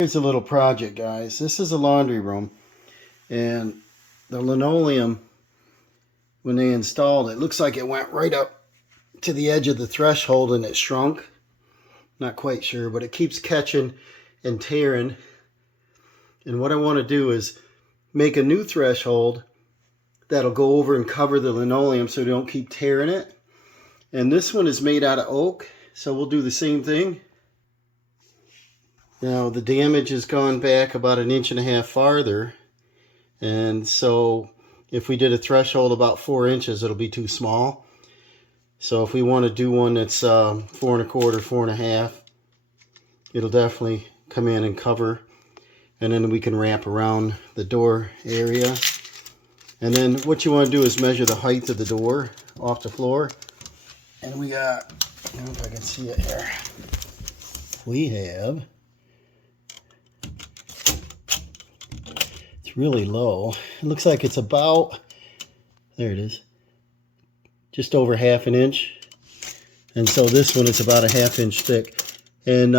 Here's a little project, guys. This is a laundry room, and the linoleum, when they installed it, looks like it went right up to the edge of the threshold and it shrunk. Not quite sure, but it keeps catching and tearing. And what I want to do is make a new threshold that'll go over and cover the linoleum so they don't keep tearing it. And this one is made out of oak, so we'll do the same thing. Now the damage has gone back about 1.5 inches farther, and so if we did a threshold about 4 inches, it'll be too small. So if we want to do one that's 4 1/4, 4 1/2, it'll definitely come in and cover, and then we can wrap around the door area. And then what you want to do is measure the height of the door off the floor. And we got, I don't know if I can see it here. We have, it's really low. It looks like it's about, there it is, just over 1/2 inch. And so this one is about 1/2 inch thick. And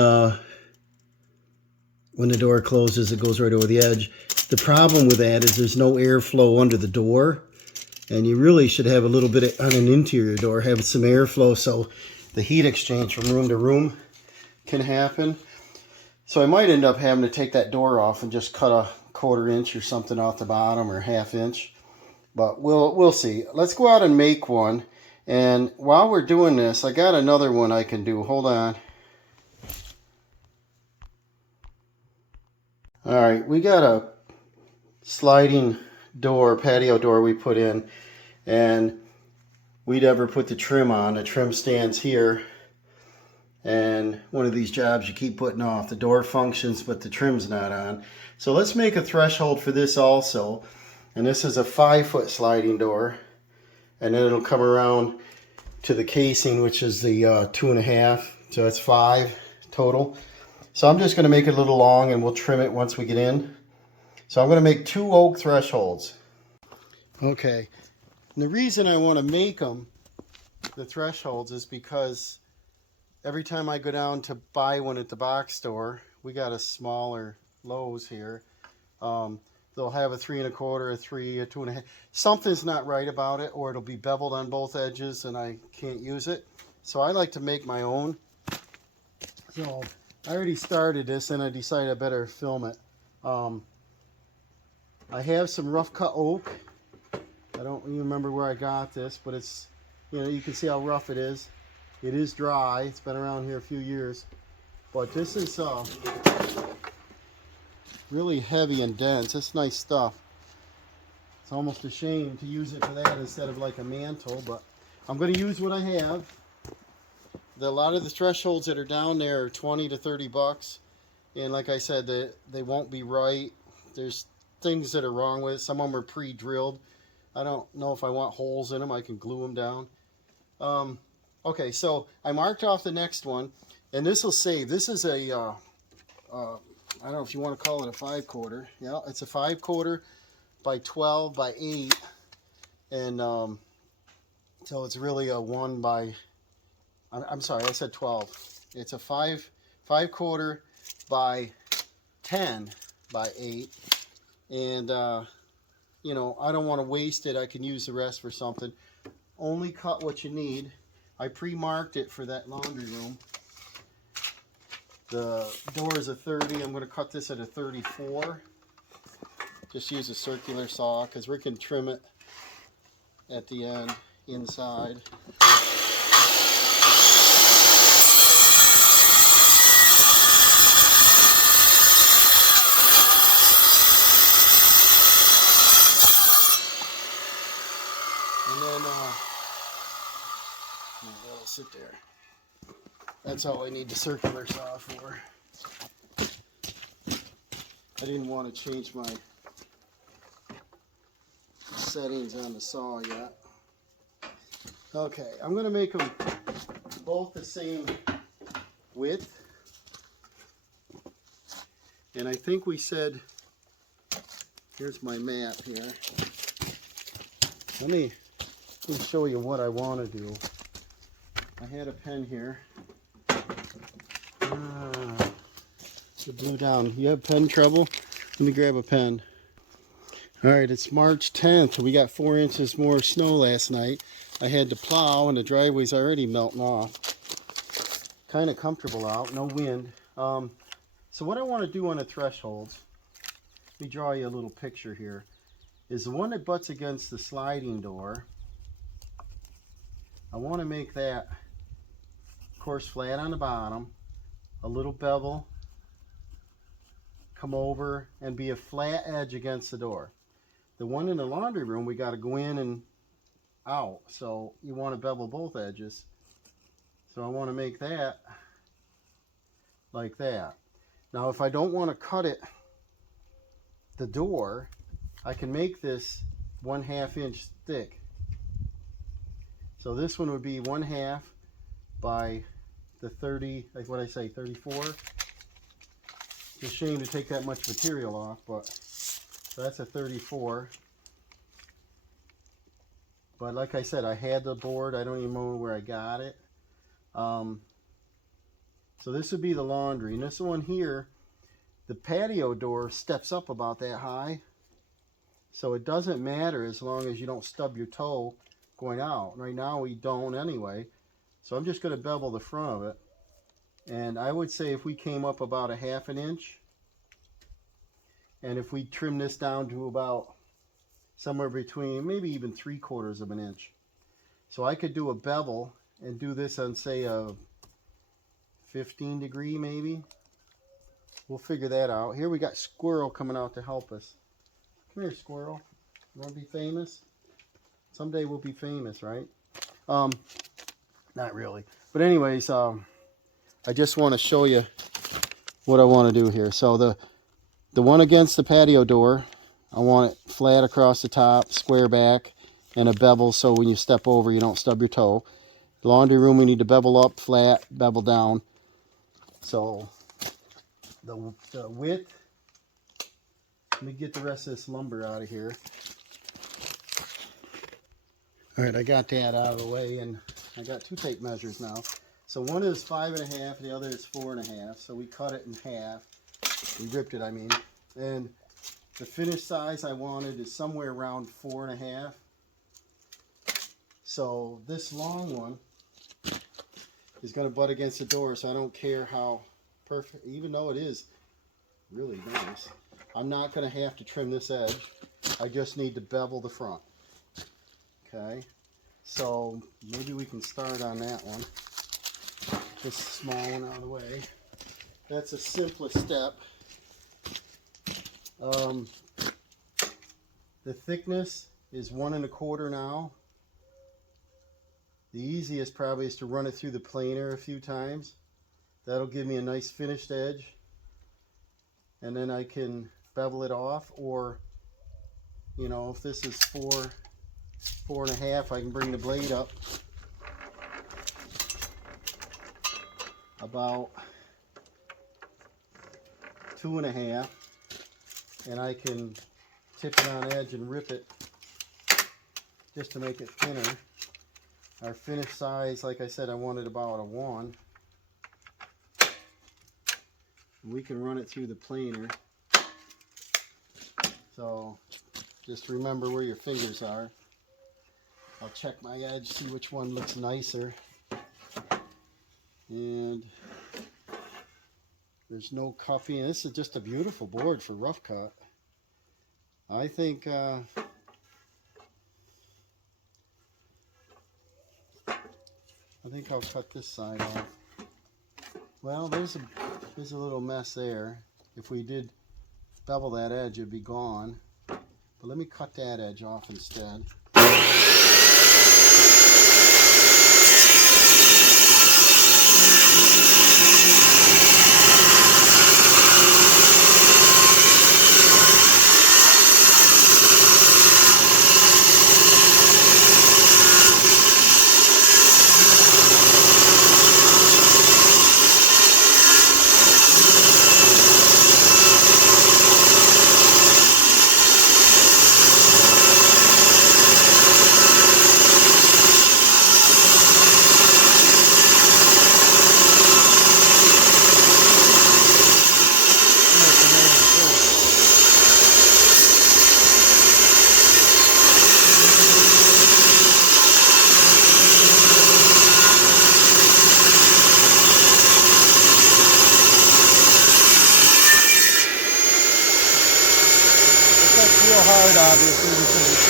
when the door closes, it goes right over the edge. The problem with that is there's no airflow under the door. And you really should have a little bit on an interior door, have some airflow so the heat exchange from room to room can happen. So I might end up having to take that door off and just cut a 1/4 inch or something off the bottom, or 1/2 inch. But we'll see. Let's go out and make one. And while we're doing this, I got another one I can do. Hold on. All right, we got a sliding door, patio door we put in, and we never put the trim on. The trim stands here, and one of these jobs you keep putting off. The door functions, but the trim's not on. So let's make a threshold for this also. And this is a 5-foot sliding door, and then it'll come around to the casing, which is the 2 1/2. So that's 5 total. So I'm just going to make it a little long, and we'll trim it once we get in. So I'm going to make 2 oak thresholds. Okay, and the reason I want to make them, the thresholds, is because every time I go down to buy one at the box store, we got a smaller Lowe's here. They'll have a 3 1/4, a 3, a 2 1/2. Something's not right about it, or it'll be beveled on both edges and I can't use it. So I like to make my own. So I already started this, and I decided I better film it. I have some rough cut oak. I don't even remember where I got this, but it's, you can see how rough it is. It is dry. It's been around here a few years. But this is really heavy and dense. It's nice stuff. It's almost a shame to use it for that instead of like a mantle, but I'm going to use what I have. A lot of the thresholds that are down there are 20 to 30 bucks. And like I said, they won't be right. There's things that are wrong with it. Some of them are pre-drilled. I don't know if I want holes in them. I can glue them down. Okay, so I marked off the next one, and this will save. This is a, I don't know if you want to call it a 5 1/4. Yeah, it's a 5 1/4 by 12 by 8. And so it's really a 1 by, I'm sorry, I said 12. It's a 5 1/4 by 10 by 8. And, I don't want to waste it. I can use the rest for something. Only cut what you need. I pre-marked it for that laundry room. The door is a 30. I'm going to cut this at a 34. Just use a circular saw because we can trim it at the end inside. And then that'll sit there. That's all I need the circular saw for. I didn't want to change my settings on the saw yet. Okay, I'm going to make them both the same width. And I think we said, here's my map here. Let me show you what I want to do. I had a pen here. the blue down. You have pen trouble? Let me grab a pen. All right, it's March 10th. We got 4 inches more snow last night. I had to plow and the driveway's already melting off. Kind of comfortable out, no wind. So what I want to do on the thresholds, let me draw you a little picture here, is the one that butts against the sliding door. I want to make that, of course, flat on the bottom, a little bevel, come over and be a flat edge against the door. The one in the laundry room, we got to go in and out, so you want to bevel both edges. So I want to make that like that. Now if I don't want to cut it, the door, I can make this 1/2 inch thick. So this one would be 1/2 by the 30, like what I say, 34. It's a shame to take that much material off, but so that's a 34. But like I said, I had the board. I don't even know where I got it. So this would be the laundry. And this one here, the patio door steps up about that high. So it doesn't matter as long as you don't stub your toe going out. Right now we don't anyway. So I'm just going to bevel the front of it. And I would say if we came up about 1/2 inch, and if we trim this down to about somewhere between maybe even 3/4 of an inch. So I could do a bevel and do this on, say, a 15 degree maybe. We'll figure that out. Here we got Squirrel coming out to help us. Come here, Squirrel. You want to be famous? Someday we'll be famous, right? Not really. But anyways, I just want to show you what I want to do here. So the one against the patio door, I want it flat across the top, square back, and a bevel so when you step over you don't stub your toe. The laundry room, we need to bevel up, flat, bevel down. So the width, let me get the rest of this lumber out of here. All right, I got that out of the way, and I got 2 tape measures now. So one is 5.5, the other is 4.5. So we cut it in half. We ripped it, I mean. And the finished size I wanted is somewhere around 4.5. So this long one is going to butt against the door, so I don't care how perfect, even though it is really nice. I'm not going to have to trim this edge. I just need to bevel the front. Okay, so maybe we can start on that one. This small one out of the way. That's the simplest step. The thickness is 1 1/4 now. The easiest probably is to run it through the planer a few times. That'll give me a nice finished edge. And then I can bevel it off, or, you know, if this is 4.5, I can bring the blade up about 2.5, and I can tip it on edge and rip it just to make it thinner. Our finished size, like I said, I wanted about a 1. We can run it through the planer. So just remember where your fingers are. I'll check my edge, see which one looks nicer. And there's no cuffing. This is just a beautiful board for rough cut. I think I'll cut this side off. Well, there's a little mess there. If we did bevel that edge, it'd be gone. But let me cut that edge off instead. hard, obviously, because it's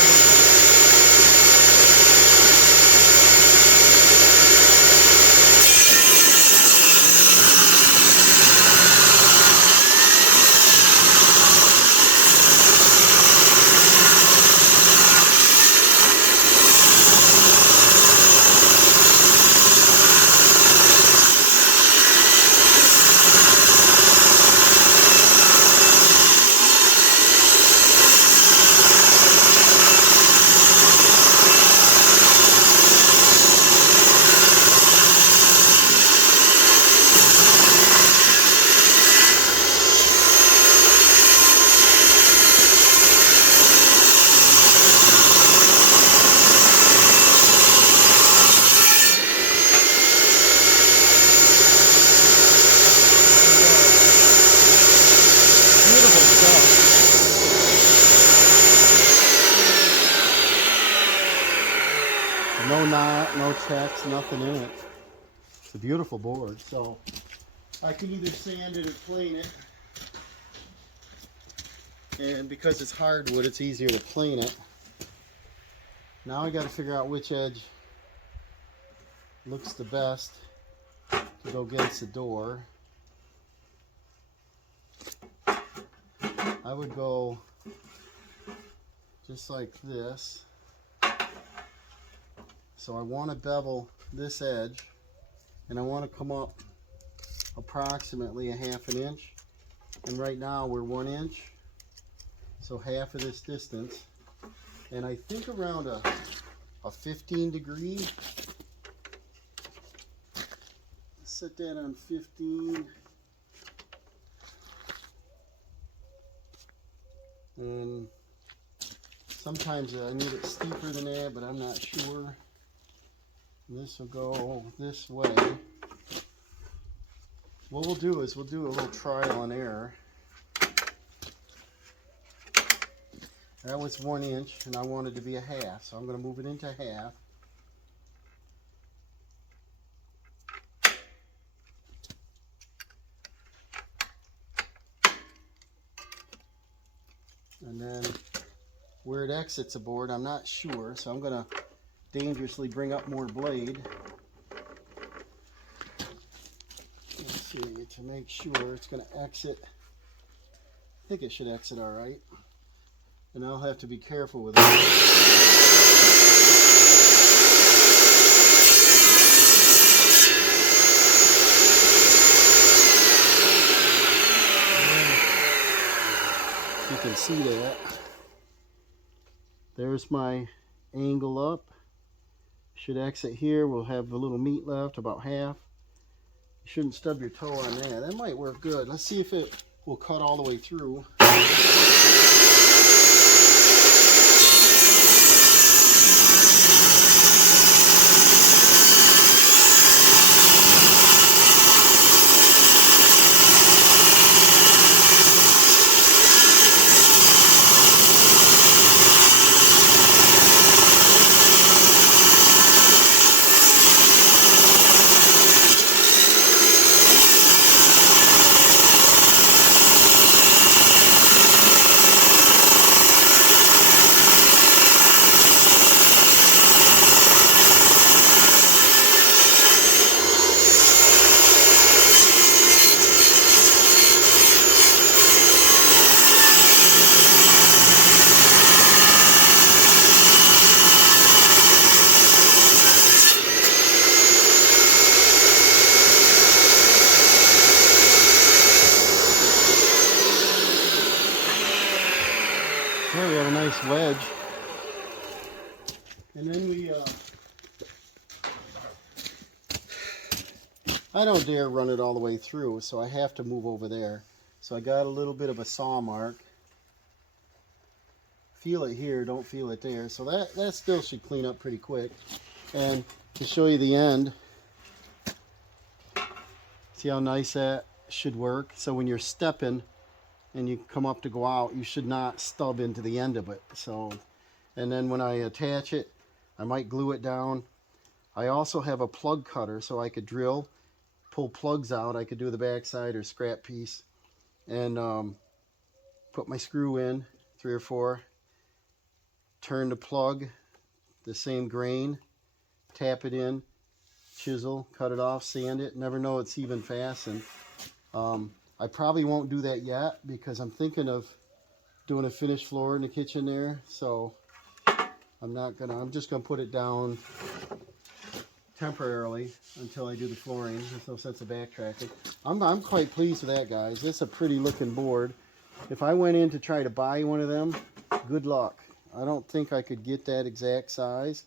beautiful stuff. No knot, no checks, nothing in it. It's a beautiful board. So I can either sand it or plane it. And because it's hardwood, it's easier to plane it. Now I got to figure out which edge looks the best to go against the door. I would go just like this. So I want to bevel this edge, and I want to come up approximately a ½ inch. And right now we're 1 inch, so half of this distance. And I think around a 15 degree. Set that on 15. And sometimes I need it steeper than that, but I'm not sure. This will go this way. What we'll do is we'll do a little trial and error. That was 1 inch, and I want it to be a ½, so I'm going to move it into half. And then where it exits the board, I'm not sure, so I'm going to dangerously bring up more blade. Let's see, to make sure it's going to exit. I think it should exit all right. And I'll have to be careful with it. You can see that. There's my angle up. Should exit here. We'll have a little meat left, about half. You shouldn't stub your toe on that. That might work good. Let's see if it will cut all the way through. There we have a nice wedge. And then I don't dare run it all the way through, so I have to move over there. So I got a little bit of a saw mark. Feel it here, don't feel it there. So that still should clean up pretty quick. And to show you the end, see how nice that should work? So when you're stepping and you come up to go out, you should not stub into the end of it. So, and then when I attach it, I might glue it down. I also have a plug cutter, so I could drill, pull plugs out. I could do the backside or scrap piece, and put my screw in, 3 or 4, turn the plug the same grain, tap it in, chisel, cut it off, sand it, never know it's even fastened. I probably won't do that yet because I'm thinking of doing a finished floor in the kitchen there, so I'm just gonna put it down temporarily until I do the flooring. There's no sense of backtracking. I'm quite pleased with that, guys. It's a pretty looking board. If I went in to try to buy one of them, good luck. I don't think I could get that exact size.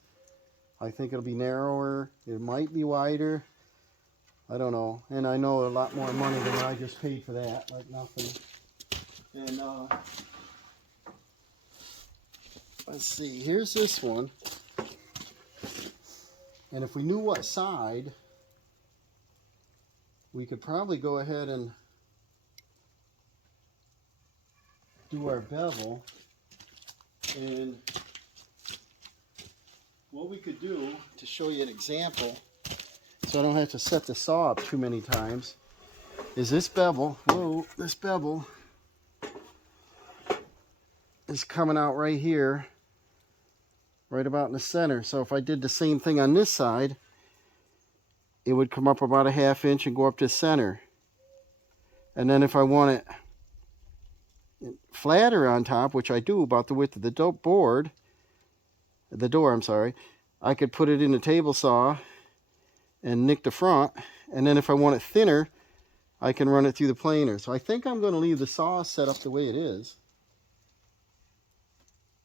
I think it'll be narrower. It might be wider. I don't know. And I know a lot more money than what I just paid for that, like nothing. And let's see, here's this one. And if we knew what side, we could probably go ahead and do our bevel. And what we could do, to show you an example, so I don't have to set the saw up too many times, is this bevel, this bevel is coming out right here, right about in the center. So if I did the same thing on this side, it would come up about a 1/2 inch and go up to center. And then if I want it flatter on top, which I do about the width of the door, I could put it in a table saw and nick the front, and then if I want it thinner, I can run it through the planer. So I think I'm going to leave the saw set up the way it is.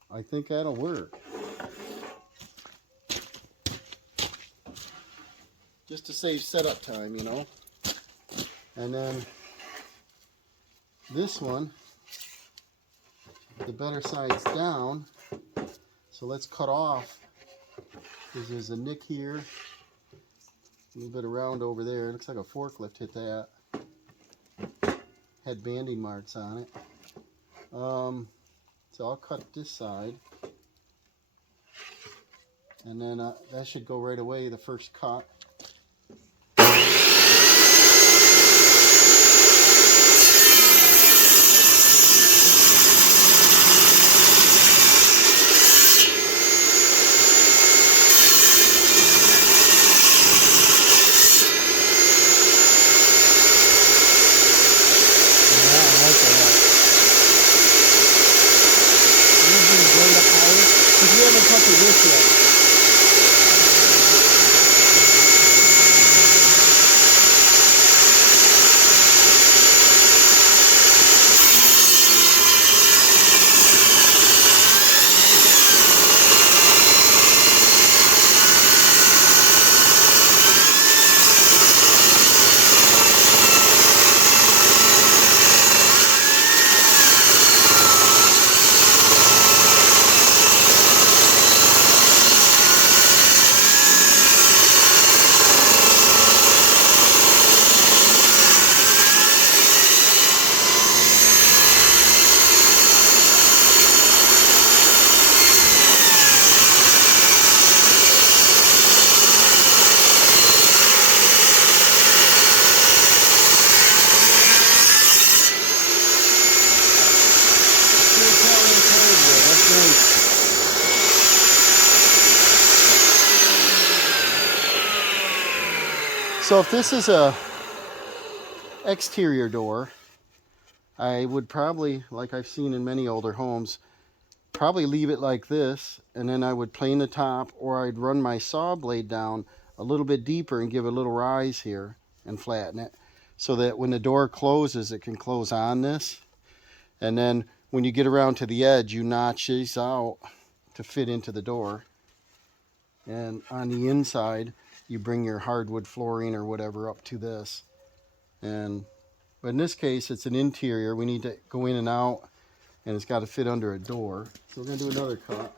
I think that'll work. Just to save setup time, you know. And then this one, the better side's down. So let's cut off, because there's a nick here, a little bit of round over there. It looks like a forklift hit that. Had banding marks on it. So I'll cut this side. And then that should go right away, the first cut. So if this is a exterior door, I would probably, like I've seen in many older homes, probably leave it like this, and then I would plane the top, or I'd run my saw blade down a little bit deeper and give a little rise here and flatten it, so that when the door closes, it can close on this. And then when you get around to the edge, you notch these out to fit into the door. And on the inside, you bring your hardwood flooring or whatever up to this. But in this case, it's an interior. We need to go in and out, and it's got to fit under a door. So we're going to do another cut.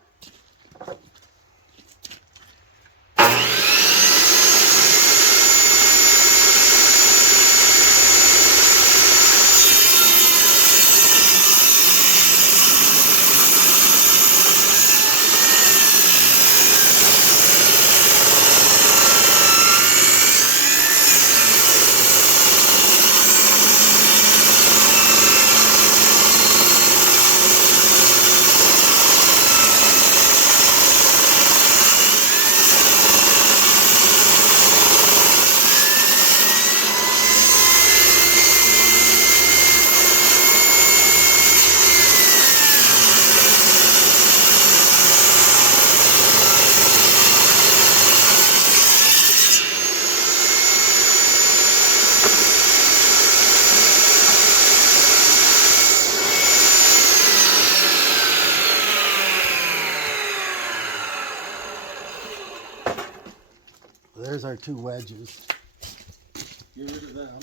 there's our 2 wedges. Get rid of them.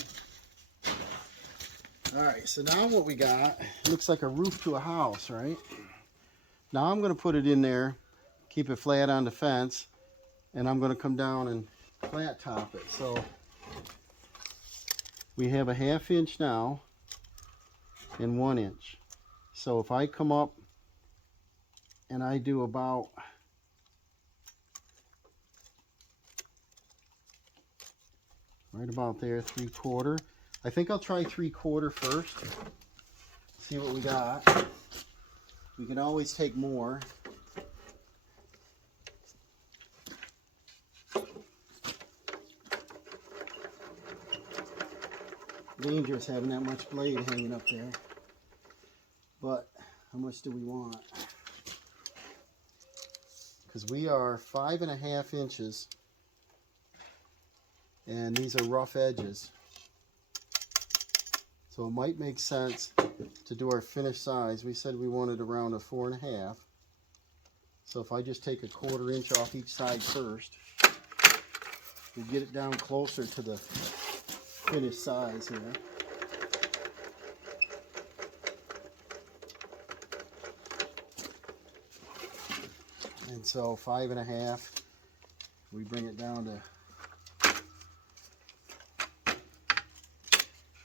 All right, so now what we got, looks like a roof to a house, right? Now I'm going to put it in there, keep it flat on the fence, and I'm going to come down and flat top it. So we have a 1/2 inch now and 1 inch. So if I come up and I do about right about there, 3/4. I think I'll try 3/4 first. See what we got. We can always take more. Dangerous having that much blade hanging up there. But how much do we want? Because we are 5.5 inches. And these are rough edges. So it might make sense to do our finished size. We said we wanted around a 4.5. So if I just take a 1/4 inch off each side first, we get it down closer to the finished size here. And so 5.5, we bring it down to,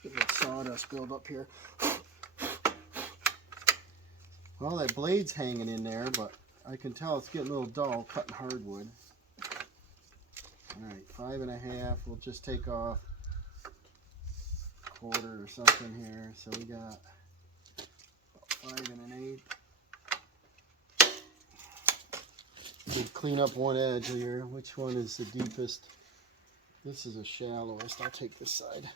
get that sawdust build up here. Well, that blade's hanging in there, but I can tell it's getting a little dull cutting hardwood. Alright, 5.5, we'll just take off 1/4 or something here. So we got 5 1/8. We'll clean up one edge here. Which one is the deepest? This is the shallowest. I'll take this side.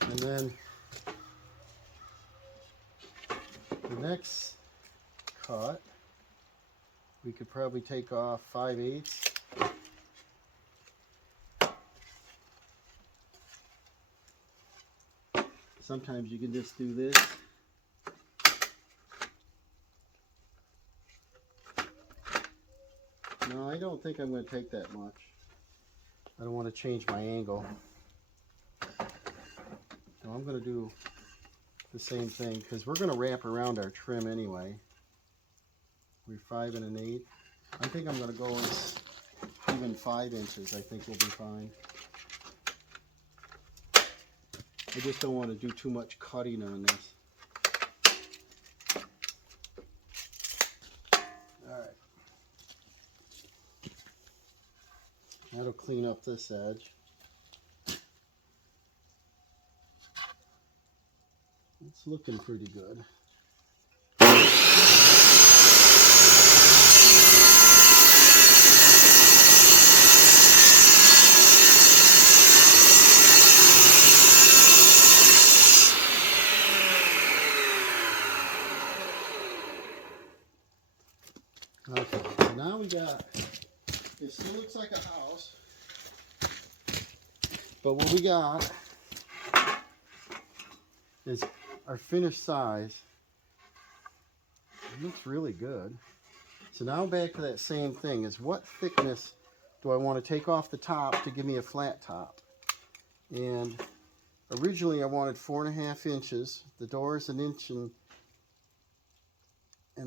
And then the next cut, we could probably take off 5/8. Sometimes you can just do this. No, I don't think I'm going to take that much. I don't want to change my angle. So I'm going to do the same thing because we're going to wrap around our trim anyway. We're 5 1/8. I think I'm going to go with even 5 inches. I think we'll be fine. I just don't want to do too much cutting on this. Alright. That'll clean up this edge. It's looking pretty good. Okay, so now we got, it still looks like a house, but what we got is our finished size. It looks really good. So now back to that same thing, is what thickness do I want to take off the top to give me a flat top? And originally I wanted 4.5 inches. The door is 1 inch and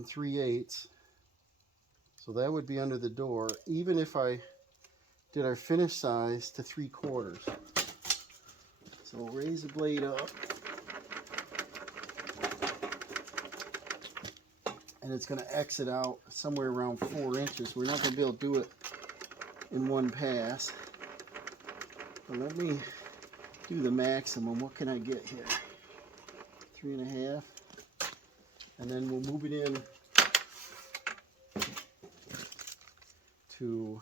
3/8. So that would be under the door, even if I did our finished size to 3/4. So we'll raise the blade up. And it's going to exit out somewhere around 4 inches. We're not going to be able to do it in one pass. But let me do the maximum. What can I get here? 3.5. And then we'll move it in to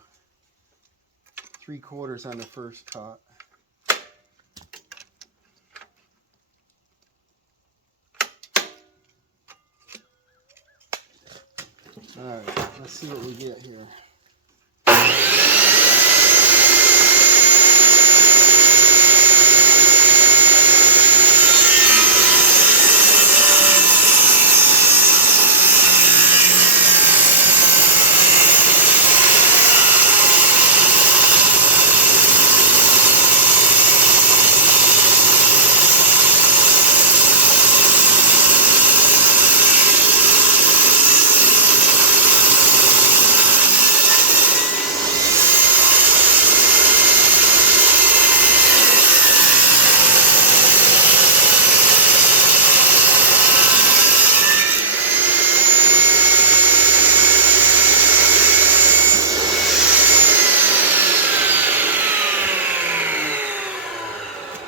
3/4 on the first cut. Alright, let's see what we get here.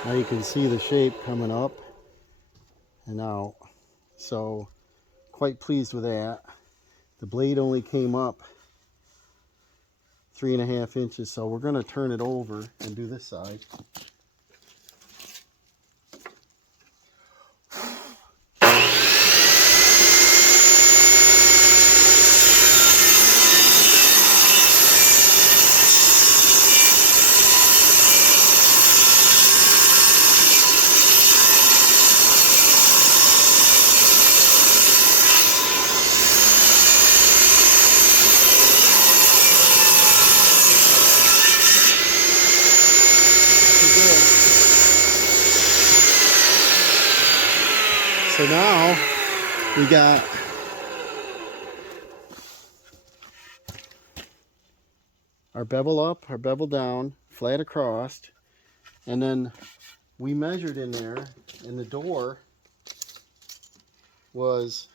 Now you can see the shape coming up and out. So quite pleased with that. The blade only came up 3.5 inches, so we're going to turn it over and do this side. So now we got our bevel up, our bevel down, flat across, and then we measured in there, and the door was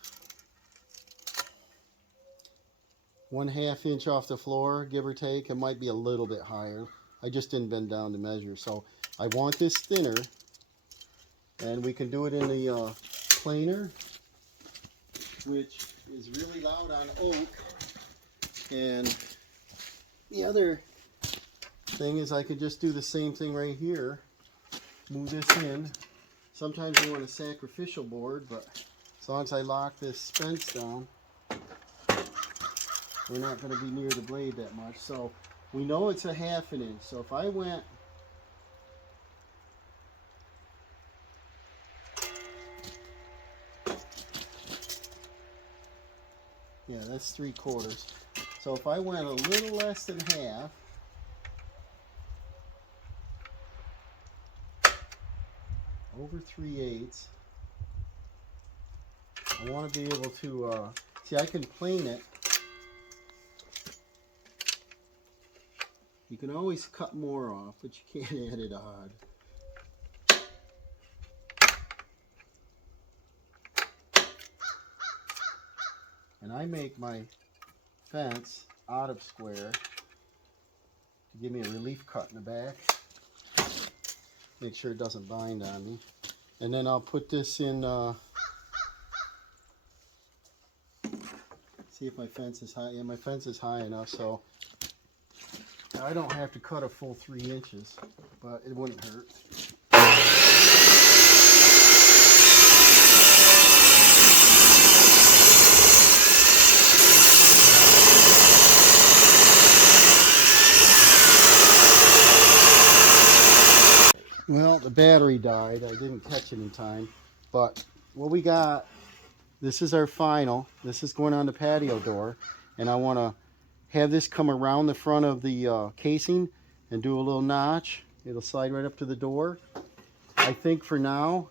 1/2 inch off the floor, give or take. It might be a little bit higher. I just didn't bend down to measure. So I want this thinner, and we can do it in the planer, which is really loud on oak. And the other thing is I could just do the same thing right here. Move this in. Sometimes you want a sacrificial board, but as long as I lock this fence down, we're not going to be near the blade that much. So we know it's 1/2 inch. So if I went that's 3/4. So if I went a little less than half, over 3/8, I want to be able to, see, I can plane it. You can always cut more off, but you can't add it odd. And I make my fence out of square to give me a relief cut in the back. Make sure it doesn't bind on me. And then I'll put this in, see if my fence is high. Yeah, my fence is high enough, so I don't have to cut a full 3 inches, but it wouldn't hurt. Well, the battery died. I didn't catch it in time. But what we got, this is our final. This is going on the patio door. And I want to have this come around the front of the casing and do a little notch. It'll slide right up to the door. I think for now,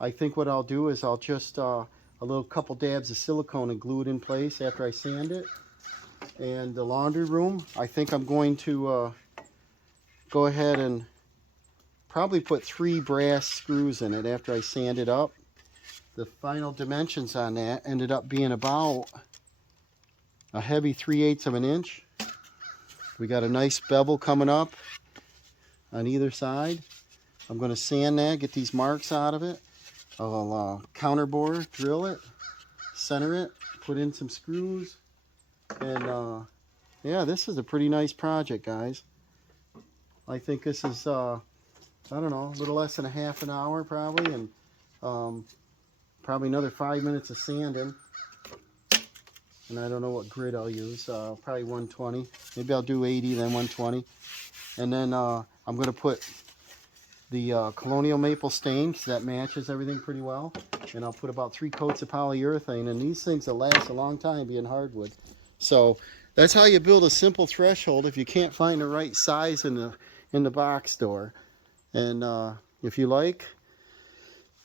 I think what I'll do is I'll just a little couple dabs of silicone and glue it in place after I sand it. And the laundry room, I think I'm going to go ahead and probably put 3 brass screws in it after I sand it up. The final dimensions on that ended up being about a heavy 3/8 of an inch. We got a nice bevel coming up on either side. I'm going to sand that, get these marks out of it. I'll counterbore, drill it, center it, put in some screws, and yeah, this is a pretty nice project, guys. I think this is I don't know, a little less than a half an hour probably, and probably another 5 minutes of sanding. and I don't know what grit I'll use. Probably 120. Maybe I'll do 80, then 120. And then I'm going to put the Colonial Maple stain, because that matches everything pretty well. And I'll put about 3 coats of polyurethane, and these things will last a long time being hardwood. So that's how you build a simple threshold if you can't find the right size in the box store. And if you like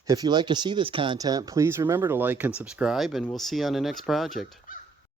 to see this content, please remember to like and subscribe, and we'll see you on the next project.